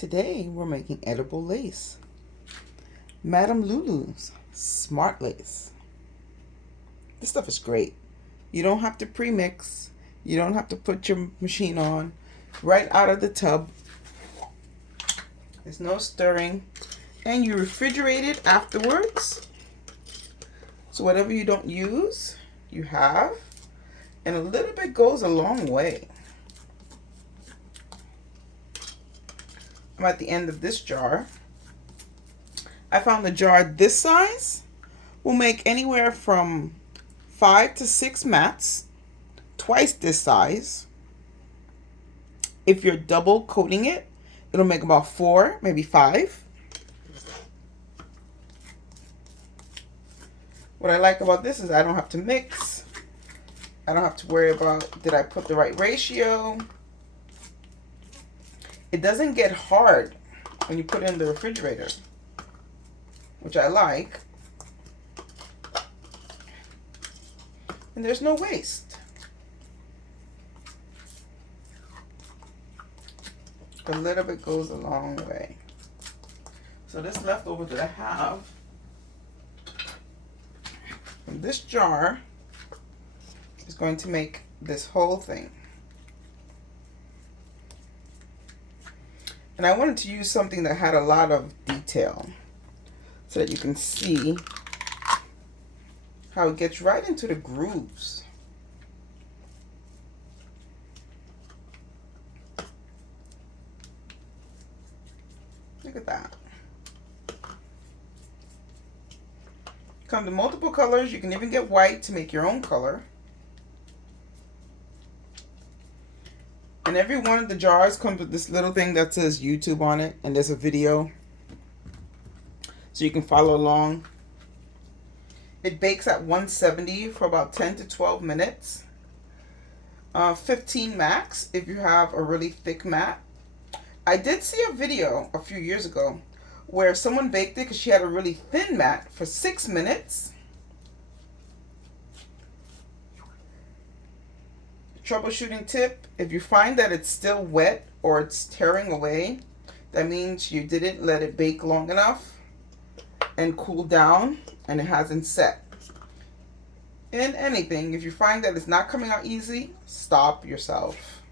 Today we're making edible lace. Madame Loulou's Smart Lace. This stuff is great. You don't have to pre-mix. You don't have to put your machine on. Right out of the tub. There's no stirring. And you refrigerate it afterwards. So whatever you don't use, you have. And a little bit goes a long way. I'm at the end of this jar. I found a jar this size will make anywhere from 5 to 6 mats, twice this size. If you're double coating it, it'll make about 4, maybe 5. What I like about this is I don't have to mix. I don't have to worry about, did I put the right ratio? It doesn't get hard when you put it in the refrigerator, which I like. And there's no waste. A little bit goes a long way. So this leftover that I have from this jar is going to make this whole thing. And I wanted to use something that had a lot of detail so that you can see how it gets right into the grooves. Look at that. Come to multiple colors. You can even get white to make your own color. And every one of the jars comes with this little thing that says YouTube on it, and there's a video so you can follow along. It bakes at 170 for about 10 to 12 minutes. 15 max if you have a really thick mat. I did see a video a few years ago where someone baked it because she had a really thin mat for 6 minutes. Troubleshooting tip, if you find that it's still wet or it's tearing away, that means you didn't let it bake long enough and cool down and it hasn't set. In anything, if you find that it's not coming out easy, stop yourself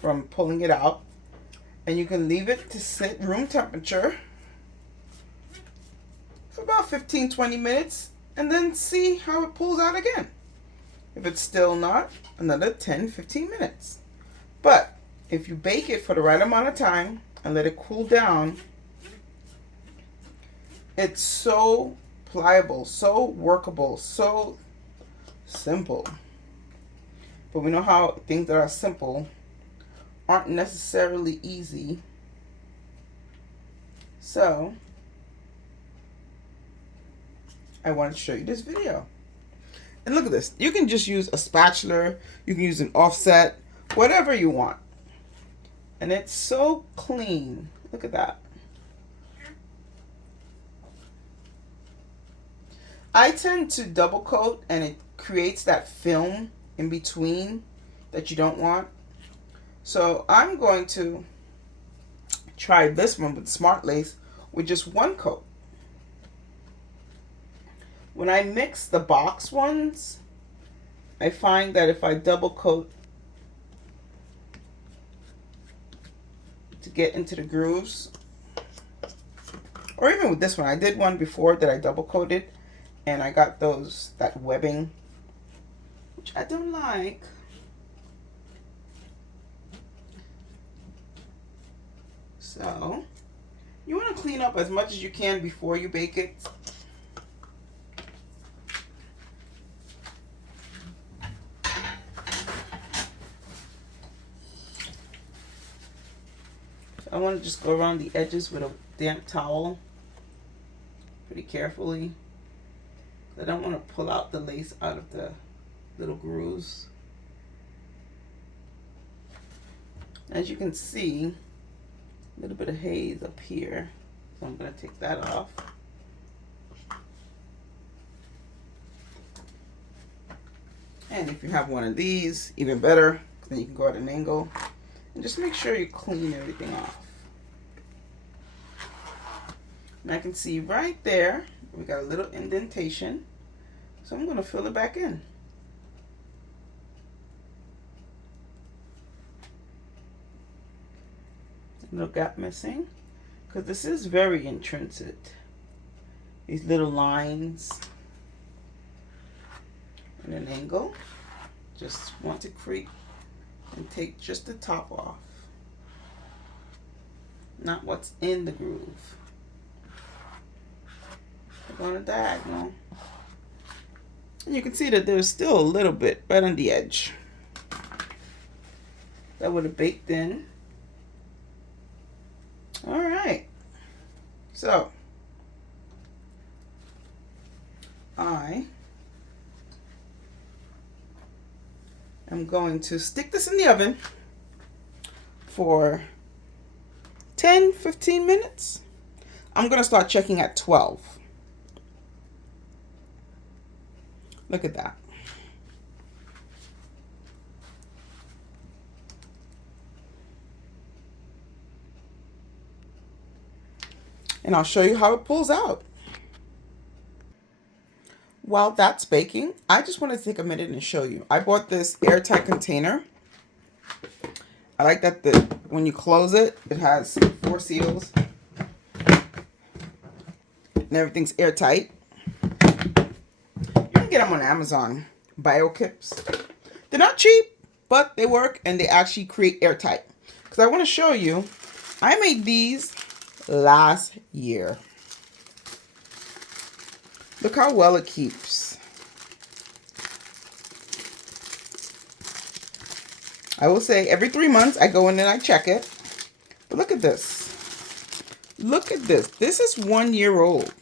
from pulling it out. And you can leave it to sit room temperature for about 15-20 minutes and then see how it pulls out again. If it's still not, another 10-15 minutes. But if you bake it for the right amount of time and let it cool down, it's so pliable, so workable, so simple. But we know how things that are simple aren't necessarily easy. So I wanted to show you this video. And look at this. You can just use a spatula. You can use an offset. Whatever you want. And it's so clean. Look at that. I tend to double coat and it creates that film in between that you don't want. So I'm going to try this one with Smart Lace with just one coat. When I mix the box ones, I find that if I double coat to get into the grooves, or even with this one, I did one before that I double coated and I got that webbing, which I don't like. So you want to clean up as much as you can before you bake it. I want to just go around the edges with a damp towel pretty carefully. I don't want to pull out the lace out of the little grooves. As you can see, a little bit of haze up here. So I'm going to take that off. And if you have one of these, even better, then you can go at an angle And just make sure you clean everything off. And I can see right there, we got a little indentation. So I'm going to fill it back in. No gap missing, because this is very intrinsic. These little lines and an angle. Just want to creep and take just the top off, not what's in the groove. On a diagonal. And you can see that there's still a little bit right on the edge. That would have baked in. All right. So I am going to stick this in the oven for 10-15 minutes. I'm going to start checking at 12. Look at that. And I'll show you how it pulls out. While that's baking, I just want to take a minute and show you. I bought this airtight container. I like that when you close it, it has 4 seals. And everything's airtight. You can get them on Amazon. BioKips. They're not cheap, but they work and they actually create airtight. Because I want to show you, I made these last year. Look how well it keeps. I will say every 3 months I go in and I check it. But look at this. Look at this. This is 1 year old.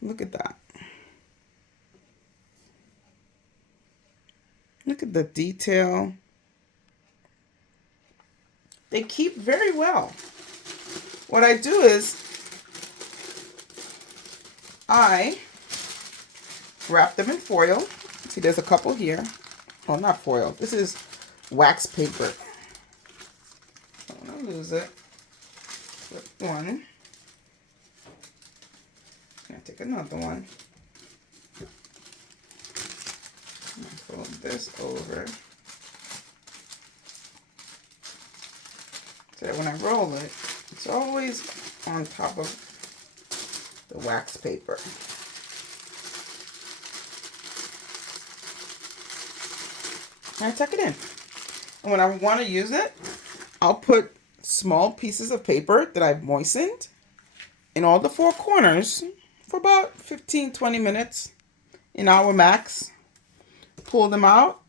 Look at that. Look at the detail. They keep very well. What I do is I wrap them in foil. See, there's a couple here. Oh, not foil. This is wax paper. I don't want to lose it. Flip one. I'm going to take another one. I'm going to fold this over. So that when I roll it, it's always on top of the wax paper. And I tuck it in. And when I want to use it, I'll put small pieces of paper that I've moistened in all the 4 corners for about 15-20 minutes, an hour max. Pull them out.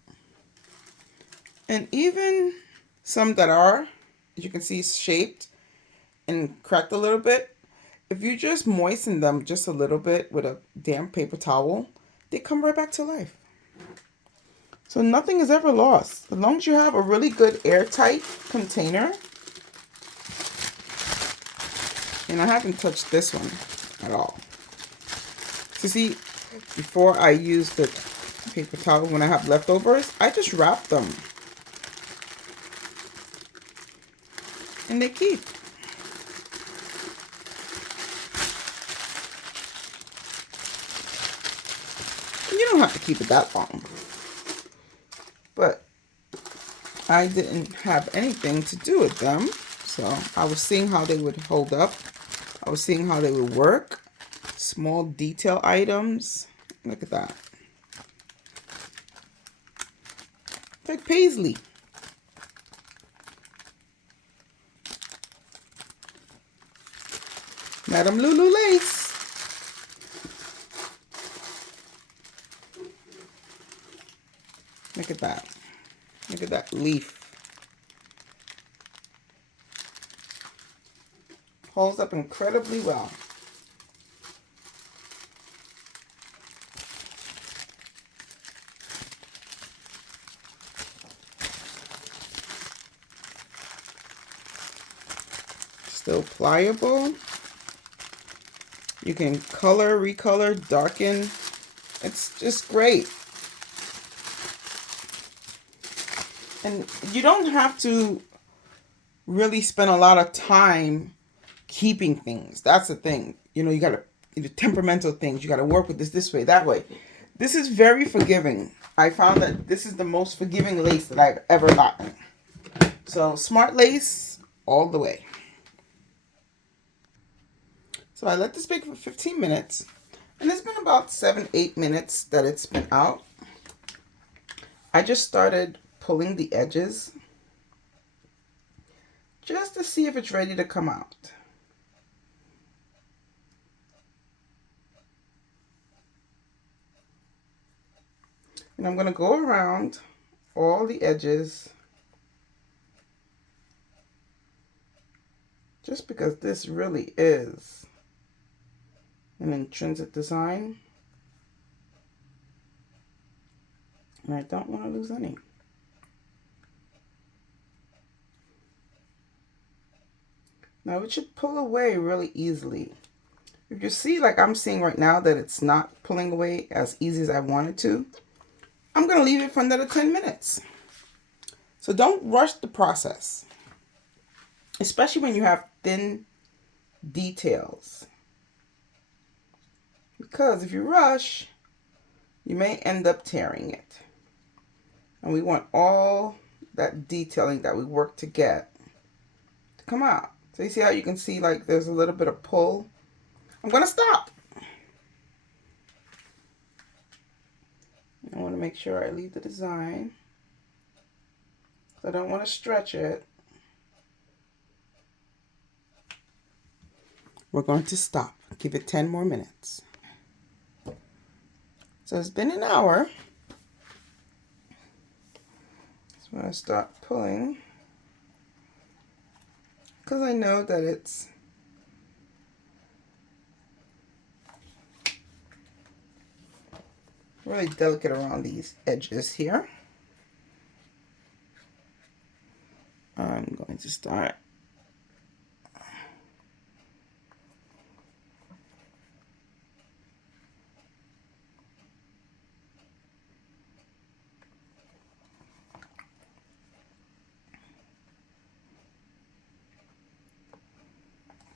And even some that are, as you can see, shaped and cracked a little bit, if you just moisten them just a little bit with a damp paper towel, they come right back to life. So nothing is ever lost. As long as you have a really good airtight container. And I haven't touched this one at all. So see, before I use the paper towel, when I have leftovers, I just wrap them. And they keep. And you don't have to keep it that long. But I didn't have anything to do with them. So I was seeing how they would hold up. I was seeing how they would work. Small detail items. Look at that. It's like paisley. Madame Loulou lace. Look at that. Look at that leaf. Holds up incredibly well. Still pliable. You can color, recolor, darken It's just great. And you don't have to really spend a lot of time keeping things. That's the thing. You know, you got to, temperamental things. You got to work with this way, that way. This is very forgiving. I found that this is the most forgiving lace that I've ever gotten. So smart lace all the way. So I let this bake for 15 minutes. And it's been about 7-8 minutes that it's been out. I just started pulling the edges just to see if it's ready to come out. And I'm going to go around all the edges just because this really is an intrinsic design. And I don't want to lose any. Now it should pull away really easily. If you see, like I'm seeing right now, that it's not pulling away as easy as I want it to, I'm going to leave it for another 10 minutes. So don't rush the process, especially when you have thin details. Because if you rush, you may end up tearing it. And we want all that detailing that we work to get to come out. So you see how you can see like there's a little bit of pull? I'm going to stop. I want to make sure I leave the design. I don't want to stretch it. We're going to stop. Give it 10 more minutes. So it's been an hour. So when I start pulling, because I know that it's really delicate around these edges here, I'm going to start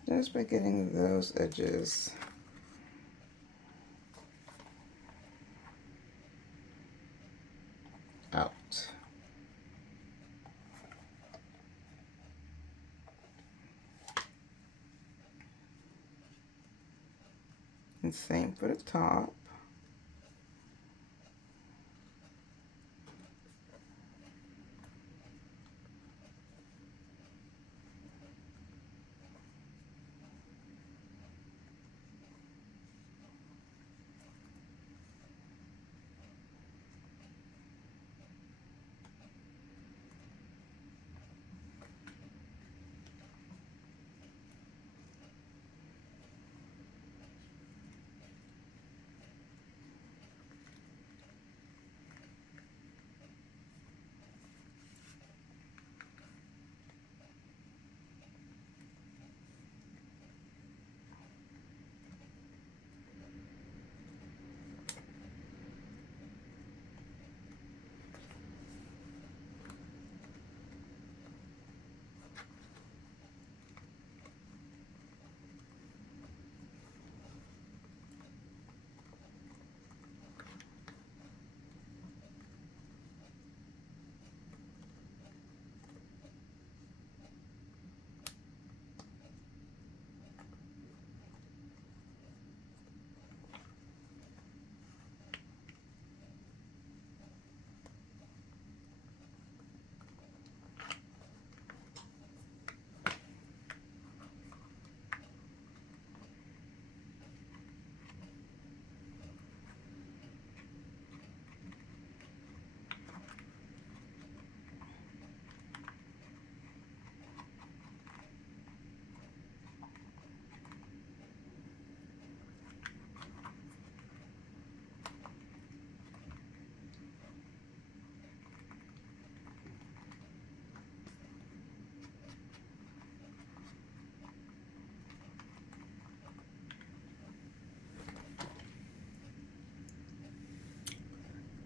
just by getting those edges out. And same for the top.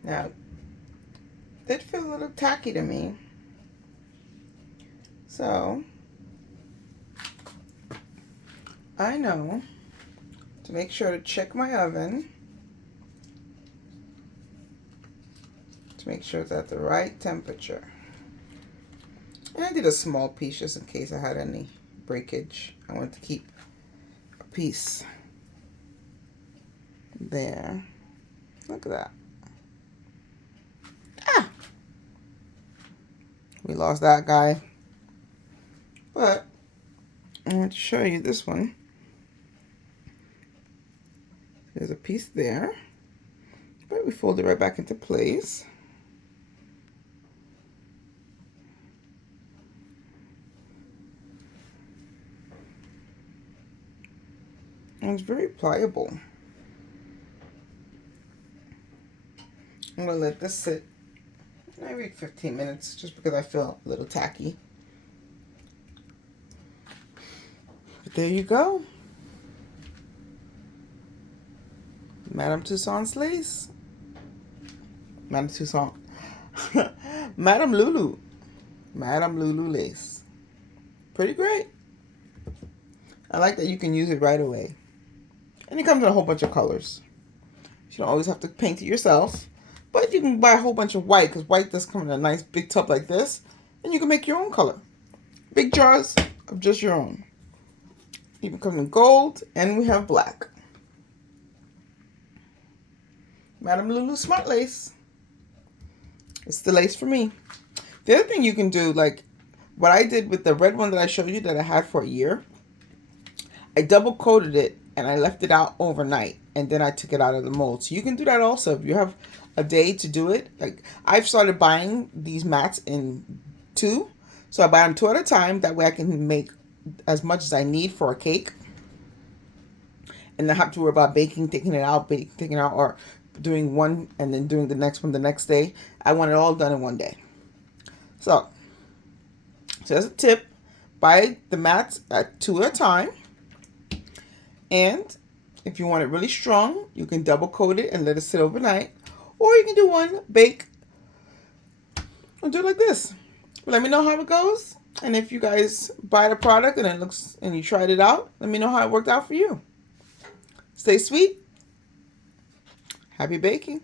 Now, it did feel a little tacky to me. So, I know to make sure to check my oven to make sure it's at the right temperature. And I did a small piece just in case I had any breakage. I wanted to keep a piece there. Look at that. Ah! We lost that guy. But I want to show you this one. There's a piece there. But we fold it right back into place. And it's very pliable. I'm going to let this sit maybe 15 minutes just because I feel a little tacky. But there you go. Madame Tussauds lace. Madame Tussauds. Madame Loulou. Madame Loulou lace. Pretty great. I like that you can use it right away. And it comes in a whole bunch of colors. You don't always have to paint it yourself. But you can buy a whole bunch of white, because white does come in a nice big tub like this. And you can make your own color. Big jars of just your own. Even comes in gold, and we have black. Madame Loulou Smart Lace. It's the lace for me. The other thing you can do, like what I did with the red one that I showed you that I had for a year, I double coated it and I left it out overnight, and then I took it out of the mold. So you can do that also if you have a day to do it. Like I've started buying these mats in 2, so I buy them 2 at a time. That way I can make as much as I need for a cake, and not have to worry about baking, taking it out, or doing one and then doing the next one the next day. I want it all done in one day. So as a tip, buy the mats at 2 at a time. And if you want it really strong, you can double coat it and let it sit overnight. Or you can do one, bake, and do it like this. Let me know how it goes. And if you guys buy the product and it looks and you tried it out, let me know how it worked out for you. Stay sweet. Happy baking.